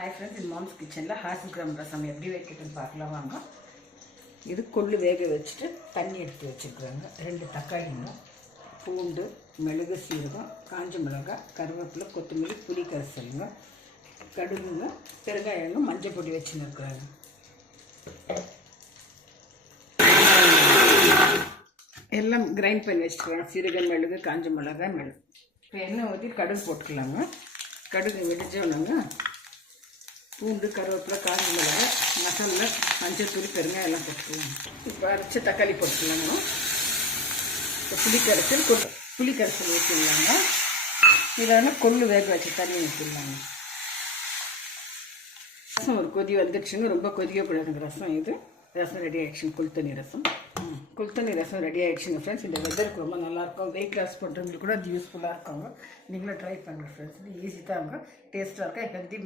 Hi friends, இது moms கிச்சனில் ஹாசிகிராம் ரசம் எப்படி வைக்கிறதுன்னு பார்க்கலாம் வாங்க. இது கொள்ளு வேக வச்சுட்டு தண்ணி எடுத்து வச்சுருக்குறாங்க. 2 தக்காளிங்க, பூண்டு, மிளகு, சீரகம், காஞ்ச மிளகாய், கருவேப்பிலை, கொத்தமல்லி, புளி கரைசலுங்க, கடுகுங்க, பெருங்காயங்க, மஞ்சள் பொடி வச்சுன்னு இருக்கிறாங்க. எல்லாம் கிரைண்ட் பண்ணி வச்சுருக்காங்க. சீரகம், மிளகு, காஞ்ச மிளகாய், மிளகு. இப்போ எண்ணெய் ஊற்றி கடுகு போட்டுக்கலாங்க. கடுகு வெடிச்சோன்னாங்க பூண்டு, கருவேப்பிலை, காஞ்ச மிளகாய், மசாலா, மஞ்சள் தூள், பெருங்காயம் எல்லாம் போட்டுக்கலாம். இப்போ அரைச்ச தக்காளி போட்டுக்கலாங்க. இப்போ புளி கரைசல் ஊற்றிடலாங்க. இதான கொள்ளு வேக வச்சு தண்ணி ஊற்றிடலாங்க. ரசம் ஒரு கொதி வந்துடுச்சுங்க. ரொம்ப கொதிக்கக்கூடாதுங்க ரசம். இது ரசம் ரெடி ஆகிடுச்சுங்க. குளித்தண்ணி ரசம் ரெடி ஆகிடுச்சுங்க ஃப்ரெண்ட்ஸ். இந்த வெதருக்கு ரொம்ப நல்லாயிருக்கும். வெயிட் லாஸ் பண்ணுறவங்களுக்கு கூட அது யூஸ்ஃபுல்லாக இருக்காங்க. நீங்களும் ட்ரை பண்ணுங்கள் ஃப்ரெண்ட்ஸ். இது ஈஸி தாங்க, டேஸ்ட்டாக இருக்கா, ஹெல்த்தி.